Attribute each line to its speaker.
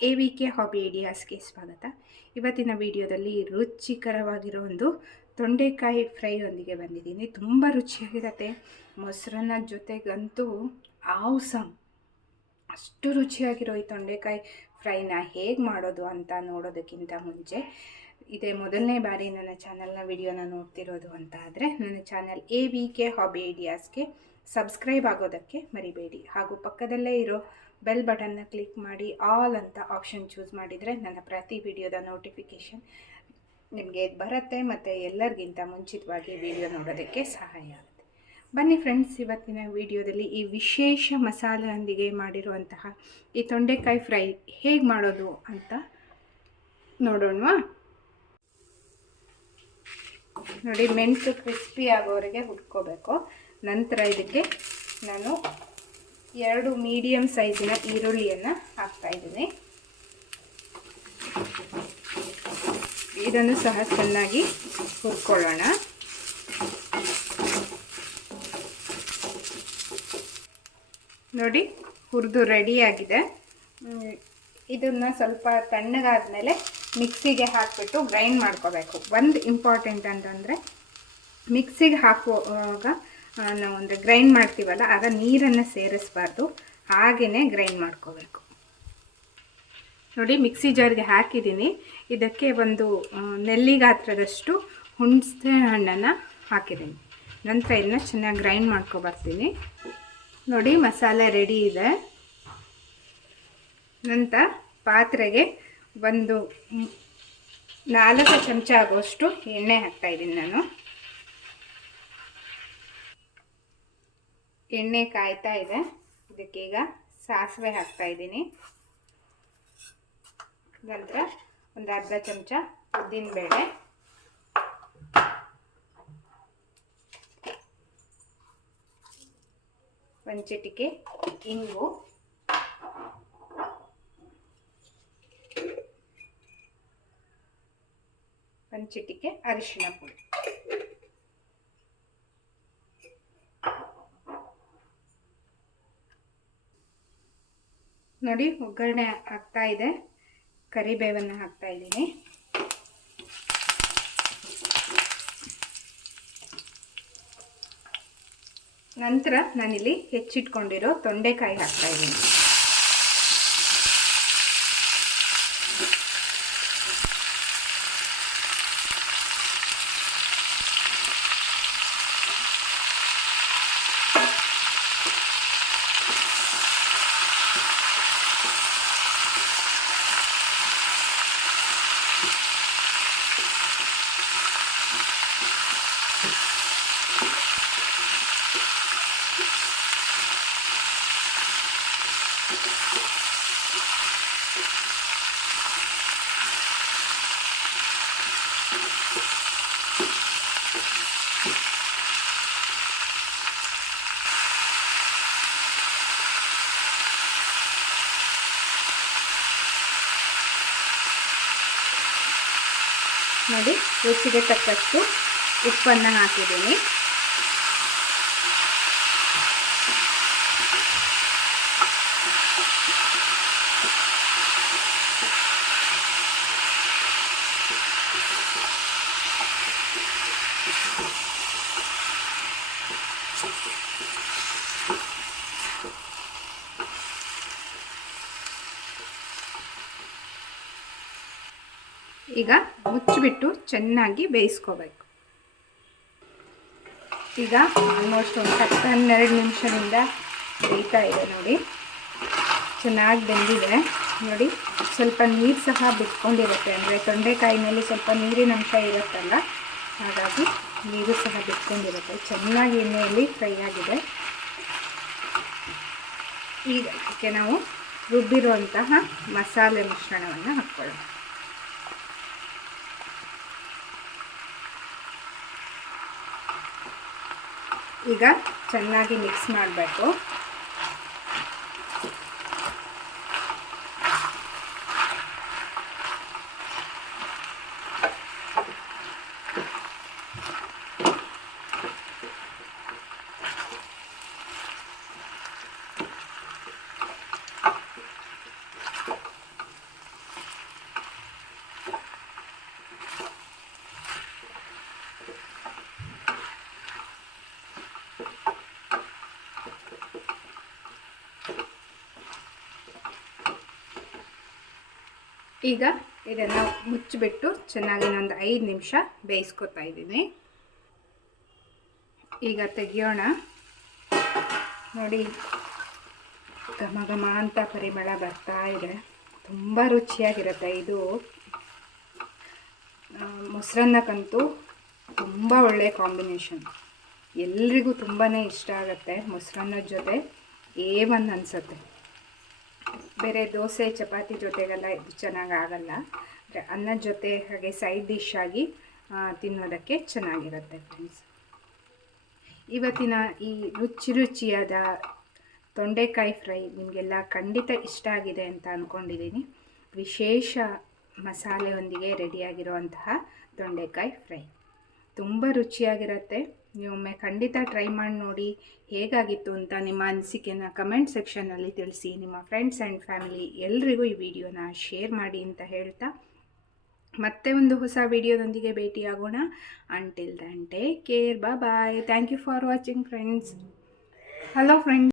Speaker 1: A V K hobby ಐಡಿಯಾಸ್ಗೆ ಸ್ವಾಗತ. ಇವತ್ತಿನ ವಿಡಿಯೋದಲ್ಲಿ ರುಚಿಕರವಾಗಿರೋ ಒಂದು ತೊಂಡೆಕಾಯಿ ಫ್ರೈಯೊಂದಿಗೆ ಬಂದಿದ್ದೀನಿ. ತುಂಬ ರುಚಿಯಾಗಿರುತ್ತೆ. ಮೊಸರನ್ನ ಜೊತೆಗಂತೂ ಆವ್ಸಮ್ ಅಷ್ಟು ರುಚಿಯಾಗಿರೋ ಈ ತೊಂಡೆಕಾಯಿ ಫ್ರೈನ ಹೇಗೆ ಮಾಡೋದು ಅಂತ ನೋಡೋದಕ್ಕಿಂತ ಮುಂಚೆ, ಇದೇ ಮೊದಲನೇ ಬಾರಿ ನನ್ನ ಚಾನಲ್ನ ವಿಡಿಯೋನ ನೋಡ್ತಿರೋದು ಅಂತ ಆದರೆ, ನನ್ನ channel A V K hobby ಐಡಿಯಾಸ್ಗೆ subscribe ಆಗೋದಕ್ಕೆ ಮರಿಬೇಡಿ. ಹಾಗೂ ಪಕ್ಕದಲ್ಲೇ ಇರೋ ಬೆಲ್ ಬಟನ್ನ ಕ್ಲಿಕ್ ಮಾಡಿ ಆಲ್ ಅಂತ ಆಪ್ಷನ್ ಚೂಸ್ ಮಾಡಿದರೆ ನನ್ನ ಪ್ರತಿ ವಿಡಿಯೋದ ನೋಟಿಫಿಕೇಷನ್ ನಿಮಗೆ ಬರುತ್ತೆ ಮತ್ತು ಎಲ್ಲರಿಗಿಂತ ಮುಂಚಿತವಾಗಿ ವಿಡಿಯೋ ನೋಡೋದಕ್ಕೆ ಸಹಾಯ ಆಗುತ್ತೆ. ಬನ್ನಿ ಫ್ರೆಂಡ್ಸ್, ಇವತ್ತಿನ ವಿಡಿಯೋದಲ್ಲಿ ಈ ವಿಶೇಷ ಮಸಾಲೆಯೊಂದಿಗೆ ಮಾಡಿರುವಂತಹ ಈ ತೊಂಡೆಕಾಯಿ ಫ್ರೈ ಹೇಗೆ ಮಾಡೋದು ಅಂತ ನೋಡೋಣವಾ. ನೋಡಿ ಮೆಣಸು ಕ್ರಿಸ್ಪಿ ಆಗೋವರೆಗೆ ಹುಡ್ಕೋಬೇಕು ನಂತರ ಇದಕ್ಕೆ ನಾನು ಎರಡು ಮೀಡಿಯಮ್ ಸೈಜಿನ ಈರುಳ್ಳಿಯನ್ನು ಹಾಕ್ತಾಯಿದ್ದೀನಿ ಇದನ್ನು ಸಹ ಚೆನ್ನಾಗಿ ಹುರ್ಕೊಳ್ಳೋಣ. ನೋಡಿ, ಹುರಿದು ರೆಡಿಯಾಗಿದೆ ಇದನ್ನು ಸ್ವಲ್ಪ ತಣ್ಣಗಾದ್ಮೇಲೆ ಮಿಕ್ಸಿಗೆ ಹಾಕಿಬಿಟ್ಟು ಗ್ರೈಂಡ್ ಮಾಡ್ಕೋಬೇಕು. ಒಂದು ಇಂಪಾರ್ಟೆಂಟ್ ಅಂತಂದರೆ ಮಿಕ್ಸಿಗೆ ಹಾಕುವಾಗ ನಾವು ಒಂದು ಗ್ರೈಂಡ್ ಮಾಡ್ತೀವಲ್ಲ ಆಗ ನೀರನ್ನು ಸೇರಿಸ್ಬಾರ್ದು. ಹಾಗೆಯೇ ಗ್ರೈಂಡ್ ಮಾಡ್ಕೋಬೇಕು. ನೋಡಿ ಮಿಕ್ಸಿ ಜಾರ್ಗೆ ಹಾಕಿದ್ದೀನಿ. ಇದಕ್ಕೆ ಒಂದು ನೆಲ್ಲಿ ಗಾತ್ರದಷ್ಟು ಹುಣಸೆ ಹಣ್ಣನ್ನು ಹಾಕಿದ್ದೀನಿ. ನಂತರ ಇದನ್ನ ಚೆನ್ನಾಗಿ ಗ್ರೈಂಡ್ ಮಾಡ್ಕೊಬರ್ತೀನಿ ನೋಡಿ, ಮಸಾಲೆ ರೆಡಿ ಇದೆ. ನಂತರ ಪಾತ್ರೆಗೆ ಒಂದು ನಾಲ್ಕು ಚಮಚ ಆಗೋಷ್ಟು ಎಣ್ಣೆ ಹಾಕ್ತಾಯಿದ್ದೀನಿ ನಾನು. ಎಣ್ಣೆ ಕಾಯ್ತಾ ಇದೆ. ಇದಕ್ಕೀಗ ಸಾಸಿವೆ ಹಾಕ್ತಾ ಇದ್ದೀನಿ. ನಂತರ ಒಂದು ಅರ್ಧ ಚಮಚ ಉದ್ದಿನಬೇಳೆ. ಒಂದು ಚಿಟಿಕೆ ಇಂಗು. ಒಂದು ಚಿಟಿಕೆ ಅರಿಶಿನ ಪುಡಿ. ನೋಡಿ ಒಗ್ಗರಣೆ ಹಾಕ್ತಾ ಇದೆ. ಕರಿಬೇವನ್ನು ಹಾಕ್ತಾ ಇದ್ದೀನಿ. ನಂತರ ನಾನಿಲ್ಲಿ ಹೆಚ್ಚಿಟ್ಕೊಂಡಿರೋ ತೊಂಡೆಕಾಯಿ ಹಾಕ್ತಾ ಇದ್ದೀನಿ. ನೋಡಿ ರುಚಿಗೆ ತಕ್ಕಷ್ಟು ಉಪ್ಪನ್ನು ಹಾಕಿದ್ದೀನಿ. ಈಗ ಮುಚ್ಚಿಬಿಟ್ಟು ಚೆನ್ನಾಗಿ ಬೇಯಿಸ್ಕೋಬೇಕು. ಈಗ ಆಲ್ಮೋಸ್ಟ್ ಒಂದು ಹತ್ತು ಹನ್ನೆರಡು ನಿಮಿಷದಿಂದ ಬೇಯ್ತಾ ಇದೆ ನೋಡಿ. ಚೆನ್ನಾಗಿ ಬೆಂದಿದೆ. ನೋಡಿ, ಸ್ವಲ್ಪ ನೀರು ಸಹ ಬಿಟ್ಕೊಂಡಿರುತ್ತೆ. ಅಂದರೆ ತೊಂಡೆಕಾಯಿನಲ್ಲಿ ಸ್ವಲ್ಪ ನೀರಿನ ಅಂಶ ಇರುತ್ತಲ್ಲ, ಹಾಗಾಗಿ ನೀರು ಸಹ ಬಿಟ್ಕೊಂಡಿರುತ್ತೆ. ಚೆನ್ನಾಗಿ ಎಣ್ಣೆಯಲ್ಲಿ ಫ್ರೈ ಆಗಿದೆ. ಈಗ ಅದಕ್ಕೆ ನಾವು ರುಬ್ಬಿರುವಂತಹ ಮಸಾಲೆ ಮಿಶ್ರಣವನ್ನು ಹಾಕ್ಕೊಳ್ಳೋಣ. ಈಗ ಚೆನ್ನಾಗಿ ಮಿಕ್ಸ್ ಮಾಡಬೇಕು. ಈಗ ಇದನ್ನು ಮುಚ್ಚಿಬಿಟ್ಟು ಚೆನ್ನಾಗಿ ಇನ್ನೊಂದು ಐದು ನಿಮಿಷ ಬೇಯಿಸ್ಕೊತಾ ಇದ್ದೀನಿ. ಈಗ ತೆಗಿಯೋಣ. ನೋಡಿ ಘಮ ಘಮ ಅಂತ ಪರಿಮಳ ಬರ್ತಾ ಇದೆ. ತುಂಬ ರುಚಿಯಾಗಿರುತ್ತೆ ಇದು. ಮೊಸರನ್ನಕ್ಕಂತೂ ತುಂಬ ಒಳ್ಳೆಯ ಕಾಂಬಿನೇಷನ್. ಎಲ್ರಿಗೂ ತುಂಬಾ ಇಷ್ಟ ಆಗುತ್ತೆ ಮೊಸರನ್ನದ ಜೊತೆ. ಏ ಒಂದು ಅನಿಸುತ್ತೆ. ಬೇರೆ ದೋಸೆ, ಚಪಾತಿ ಜೊತೆಗೆಲ್ಲ ಇದು ಚೆನ್ನಾಗಿ ಆಗಲ್ಲ. ಅಂದರೆ ಅನ್ನದ ಜೊತೆ ಹಾಗೆ ಸೈಡ್ ಡಿಶ್ ಆಗಿ ತಿನ್ನೋದಕ್ಕೆ ಚೆನ್ನಾಗಿರುತ್ತೆ ಫ್ರೆಂಡ್ಸ್ ಇವತ್ತಿನ ಈ ರುಚಿ ರುಚಿಯಾದ ತೊಂಡೆಕಾಯಿ ಫ್ರೈ ನಿಮಗೆಲ್ಲ ಖಂಡಿತ ಇಷ್ಟ ಆಗಿದೆ ಅಂತ ಅಂದ್ಕೊಂಡಿದ್ದೀನಿ ವಿಶೇಷ ಮಸಾಲೆಯೊಂದಿಗೆ ರೆಡಿಯಾಗಿರುವಂತಹ ತೊಂಡೆಕಾಯಿ ಫ್ರೈ. ತುಂಬ ರುಚಿಯಾಗಿರುತ್ತೆ. ನೀವೊಮ್ಮೆ ಖಂಡಿತ ಟ್ರೈ ಮಾಡಿ ನೋಡಿ ಹೇಗಾಗಿತ್ತು ಅಂತ ನಿಮ್ಮ ಅನಿಸಿಕೆನ ಕಮೆಂಟ್ ಸೆಕ್ಷನಲ್ಲಿ ತಿಳಿಸಿ. ನಿಮ್ಮ ಫ್ರೆಂಡ್ಸ್ ಆ್ಯಂಡ್ ಫ್ಯಾಮಿಲಿ ಎಲ್ರಿಗೂ ಈ ವಿಡಿಯೋನ ಶೇರ್ ಮಾಡಿ ಅಂತ ಹೇಳ್ತಾ ಮತ್ತೆ ಒಂದು ಹೊಸ ವಿಡಿಯೋದೊಂದಿಗೆ ಭೇಟಿಯಾಗೋಣ. Until then care bye bye thank you for watching friends hello friends